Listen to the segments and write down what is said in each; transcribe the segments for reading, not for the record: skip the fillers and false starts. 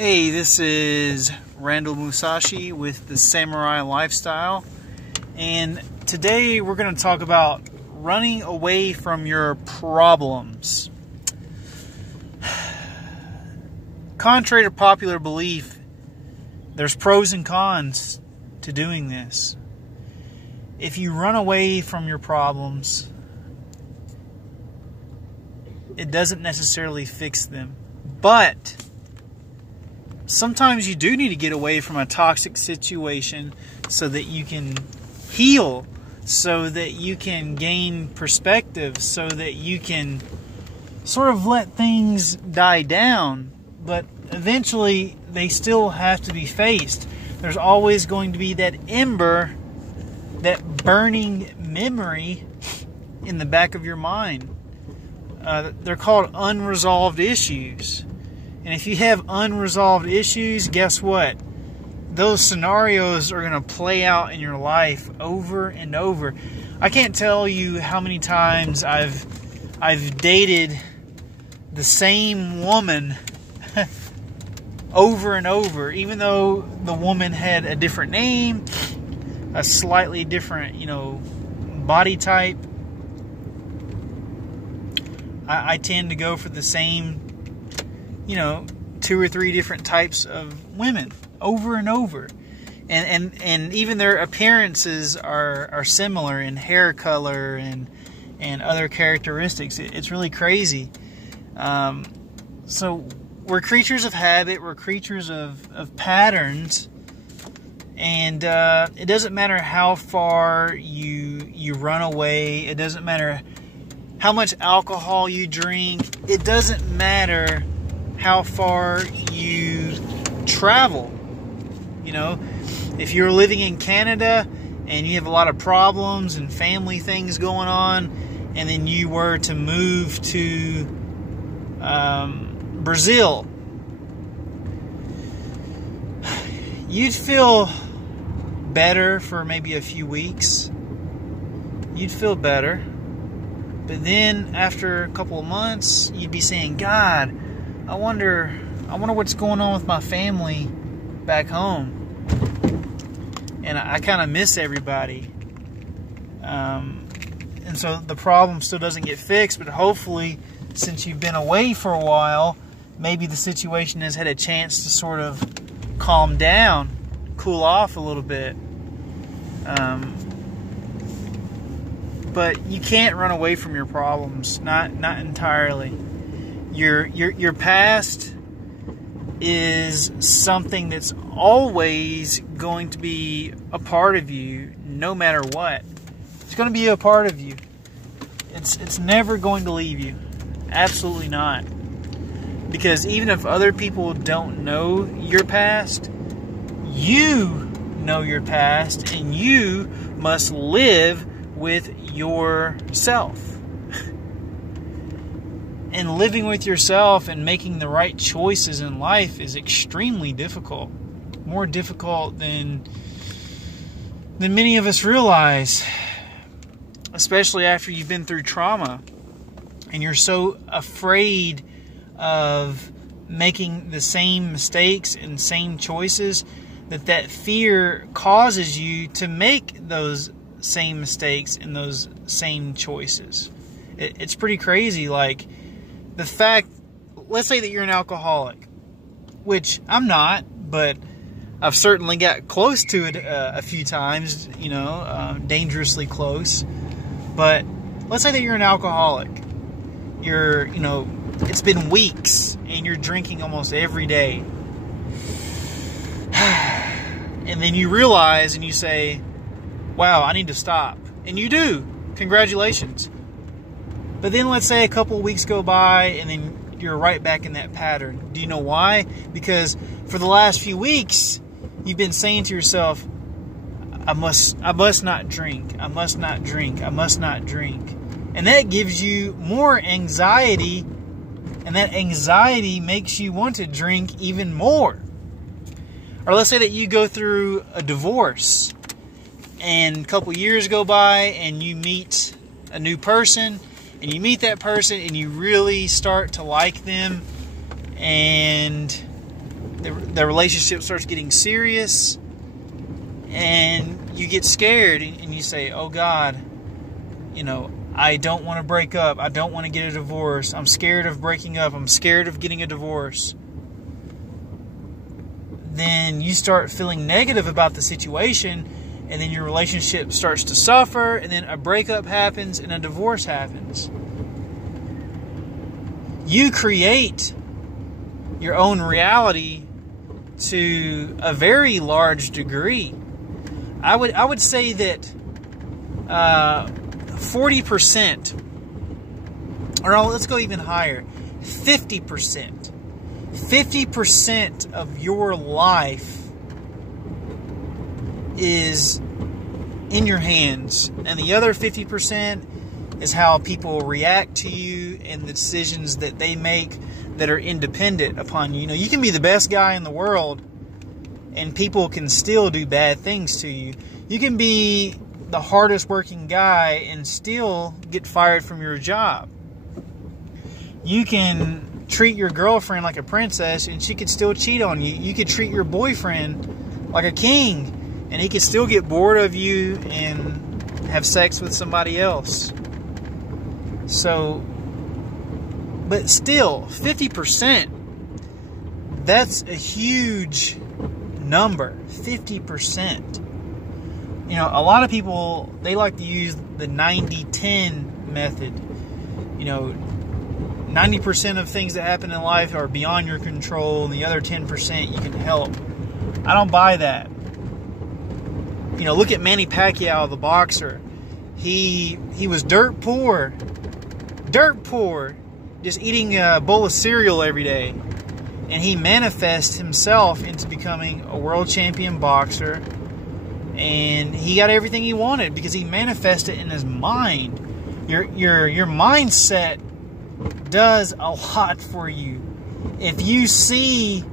Hey, this is Randall Musashi with the Samurai Lifestyle, and today we're going to talk about running away from your problems. Contrary to popular belief, there's pros and cons to doing this. If you run away from your problems, it doesn't necessarily fix them, but sometimes you do need to get away from a toxic situation so that you can heal, so that you can gain perspective, so that you can sort of let things die down. But eventually, they still have to be faced. There's always going to be that ember, that burning memory in the back of your mind. They're called unresolved issues. And if you have unresolved issues, guess what? Those scenarios are going to play out in your life over and over. I can't tell you how many times I've dated the same woman over and over, even though the woman had a different name, a slightly different, body type. I tend to go for the same, 2 or 3 different types of women over and over. And even their appearances are similar in hair color and other characteristics. It's really crazy. So we're creatures of habit. We're creatures of patterns. And it doesn't matter how far you run away. It doesn't matter how much alcohol you drink. It doesn't matter how far you travel. If you're living in Canada and you have a lot of problems and family things going on, and then you were to move to Brazil, you'd feel better for maybe a few weeks. You'd feel better. But then after a couple of months, you'd be saying, God, I wonder what's going on with my family back home. And I kind of miss everybody. And so the problem still doesn't get fixed, but hopefully, since you've been away for a while, maybe the situation has had a chance to sort of calm down, cool off a little bit. But you can't run away from your problems, not entirely. Your past is something that's always going to be a part of you, no matter what. It's going to be a part of you. It's never going to leave you. Absolutely not. Because even if other people don't know your past, you know your past, and you must live with yourself. And living with yourself and making the right choices in life is extremely difficult. More difficult than many of us realize. Especially after you've been through trauma. And you're so afraid of making the same mistakes and same choices that fear causes you to make those same mistakes and those same choices. It's pretty crazy. Like, the fact, let's say that you're an alcoholic, which I'm not, but I've certainly got close to it a few times, dangerously close. But let's say that you're an alcoholic. You're, it's been weeks and you're drinking almost every day. And then you realize and you say, wow, I need to stop. And you do. Congratulations. But then let's say a couple of weeks go by and then you're right back in that pattern. Do you know why? Because for the last few weeks, you've been saying to yourself, I must not drink. I must not drink. I must not drink. And that gives you more anxiety, and that anxiety makes you want to drink even more. Or let's say that you go through a divorce, and a couple years go by, and you meet a new person, and you meet that person, and you really start to like them, and the relationship starts getting serious, and you get scared, and you say, oh God, I don't want to break up. I don't want to get a divorce. I'm scared of breaking up. I'm scared of getting a divorce. Then you start feeling negative about the situation, and then your relationship starts to suffer, and then a breakup happens and a divorce happens. You create your own reality to a very large degree. I would say that 40%, or let's go even higher, 50%. 50% of your life is in your hands, and the other 50% is how people react to you and the decisions that they make that are independent upon you. You can be the best guy in the world, and people can still do bad things to you. You can be the hardest working guy and still get fired from your job. You can treat your girlfriend like a princess, and she could still cheat on you. You could treat your boyfriend like a king, and he could still get bored of you and have sex with somebody else. So, but still, 50%, that's a huge number. 50%. A lot of people, they like to use the 90-10 method. 90% of things that happen in life are beyond your control, and the other 10% you can help. I don't buy that. Look at Manny Pacquiao, the boxer. He was dirt poor, just eating a bowl of cereal every day. And he manifests himself into becoming a world champion boxer. And he got everything he wanted because he manifested in his mind. Your mindset does a lot for you. If you see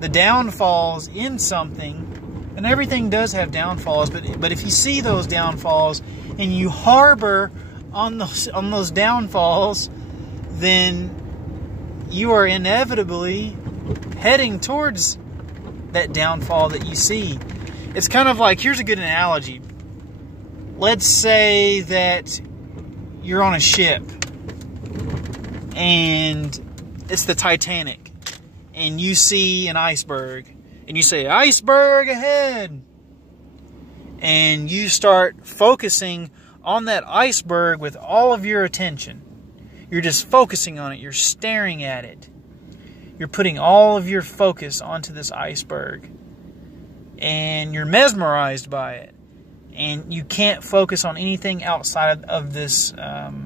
the downfalls in something, and everything does have downfalls, but if you see those downfalls and you harbor on those downfalls, then you are inevitably heading towards that downfall that you see. It's kind of like, here's a good analogy. Let's say that you're on a ship and it's the Titanic, and you see an iceberg, and you say, iceberg ahead, and you start focusing on that iceberg with all of your attention. You're just focusing on it. You're staring at it. You're putting all of your focus onto this iceberg, and you're mesmerized by it, and you can't focus on anything outside of this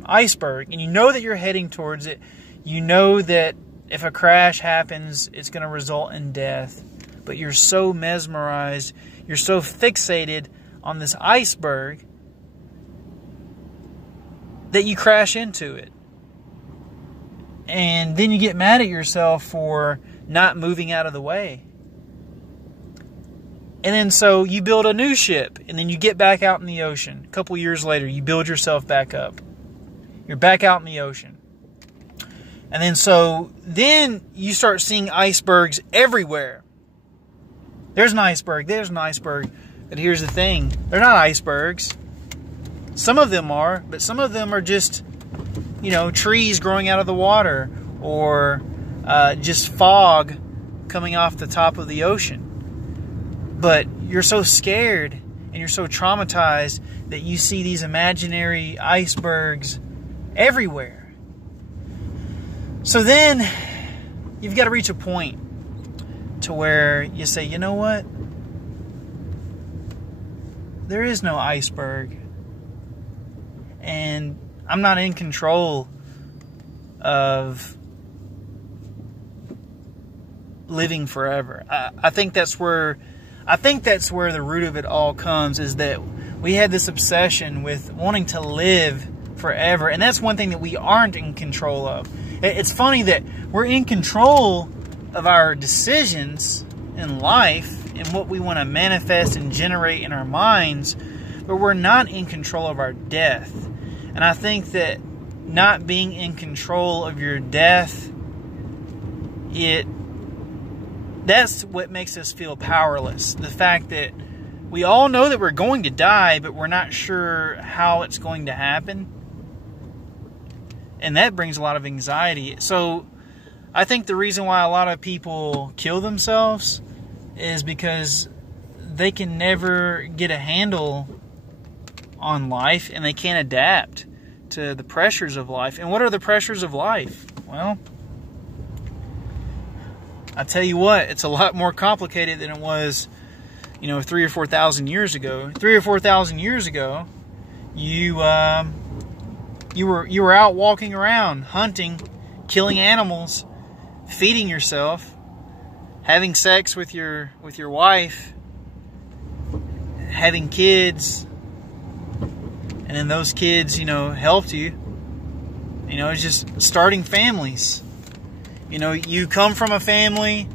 iceberg, and you know that you're heading towards it. You know that if a crash happens, it's going to result in death, but you're so mesmerized, you're so fixated on this iceberg that you crash into it. And then you get mad at yourself for not moving out of the way. And then so you build a new ship, and then you get back out in the ocean. A couple years later, you build yourself back up. You're back out in the ocean. And then you start seeing icebergs everywhere. There's an iceberg, but here's the thing. They're not icebergs. Some of them are, but some of them are just, trees growing out of the water, or just fog coming off the top of the ocean. But you're so scared and you're so traumatized that you see these imaginary icebergs everywhere. So then you've got to reach a point to where you say, you know what? There is no iceberg. And I'm not in control of living forever. I think that's where the root of it all comes, is that we had this obsession with wanting to live forever. And that's one thing that we aren't in control of. It's funny that we're in control of our decisions in life and what we want to manifest and generate in our minds, but we're not in control of our death. And I think that not being in control of your death, it That's what makes us feel powerless. The fact that we all know that we're going to die, but we're not sure how it's going to happen. And that brings a lot of anxiety. So I think the reason why a lot of people kill themselves is because they can never get a handle on life and they can't adapt to the pressures of life. And what are the pressures of life? Well, I tell you what, it's a lot more complicated than it was, 3,000 or 4,000 years ago. 3,000 or 4,000 years ago, you were out walking around, hunting, killing animals, feeding yourself, having sex with your wife, having kids, and then those kids, helped you. It's just starting families. You come from a family,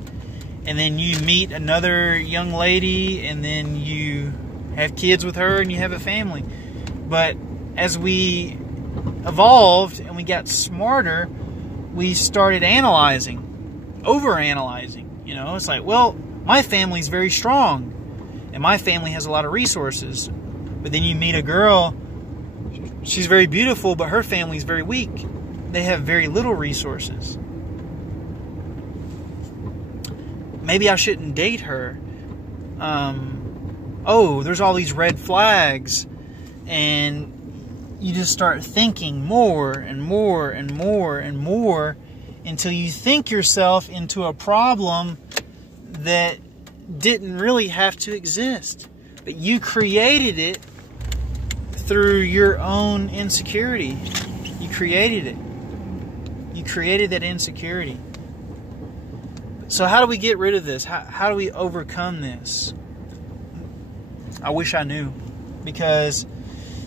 and then you meet another young lady, and then you have kids with her, and you have a family. But as we evolved and we got smarter, we started analyzing, overanalyzing. It's like, well, my family's very strong, and my family has a lot of resources. But then you meet a girl, she's very beautiful, but her family's very weak. They have very little resources. Maybe I shouldn't date her. There's all these red flags. And you just start thinking more and more and more and more until you think yourself into a problem that didn't really have to exist. But you created it through your own insecurity. You created it. You created that insecurity. So how do we get rid of this? How do we overcome this? I wish I knew. Because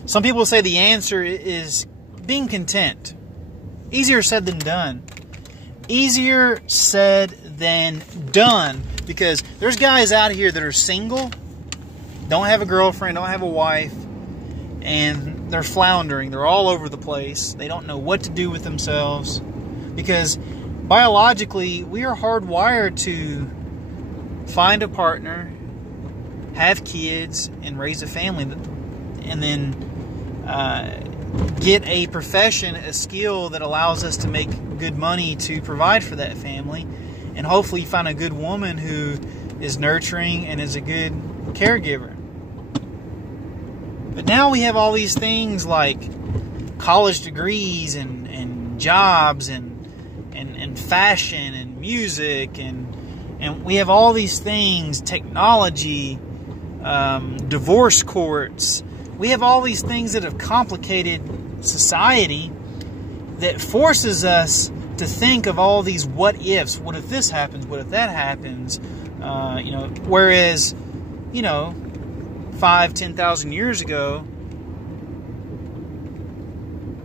some people say the answer is being content. Easier said than done. Easier said than done. Because there's guys out here that are single, don't have a girlfriend, don't have a wife, and they're floundering. They're all over the place. They don't know what to do with themselves. Because biologically, we are hardwired to find a partner, have kids, and raise a family. And then get a profession, a skill that allows us to make good money to provide for that family. And hopefully find a good woman who is nurturing and is a good caregiver. But now we have all these things like college degrees and jobs and fashion and music and we have all these things, technology, divorce courts. We have all these things that have complicated society that forces us to think of all these what ifs. What if this happens? What if that happens? Whereas, 5,000-10,000 years ago,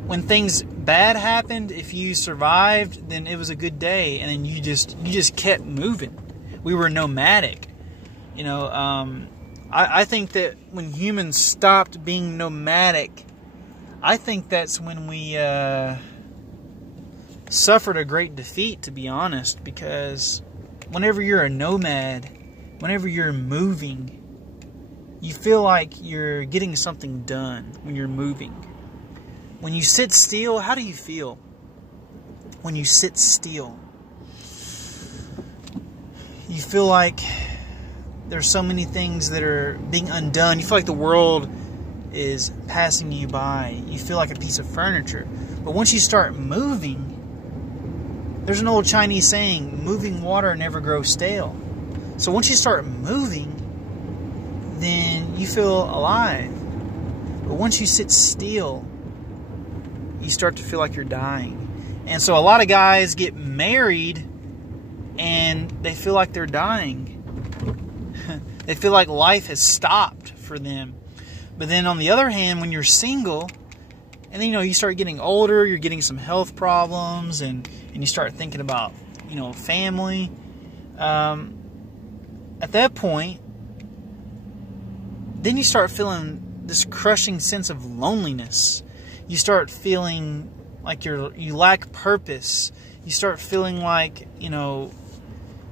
when things bad happened, if you survived, then it was a good day, and then you just kept moving. We were nomadic. I think that when humans stopped being nomadic, I think that's when we suffered a great defeat, to be honest, because whenever you're a nomad, whenever you're moving, you feel like you're getting something done when you're moving. When you sit still, how do you feel? When you sit still, you feel like there's so many things that are being undone. You feel like the world is passing you by. You feel like a piece of furniture. But once you start moving, there's an old Chinese saying, moving water never grows stale. So once you start moving, then you feel alive. But once you sit still, you start to feel like you're dying. And so a lot of guys get married and they feel like they're dying. They feel like life has stopped for them. But then on the other hand, when you're single, and then you start getting older, you're getting some health problems, and you start thinking about family. At that point, then you start feeling this crushing sense of loneliness. You start feeling like you lack purpose. You start feeling like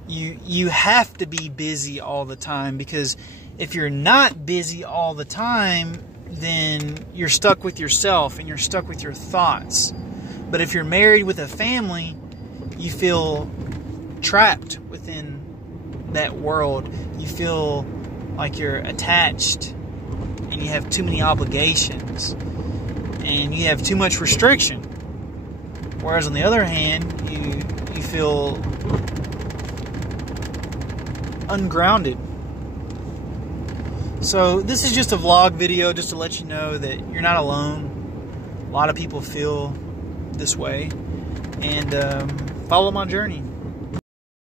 You have to be busy all the time, because if you're not busy all the time, then you're stuck with yourself and you're stuck with your thoughts. But if you're married with a family, you feel trapped within that world. You feel like you're attached and you have too many obligations and you have too much restriction. Whereas on the other hand, you feel ungrounded. So this is just a vlog video just to let you know that you're not alone. A lot of people feel this way, and follow my journey.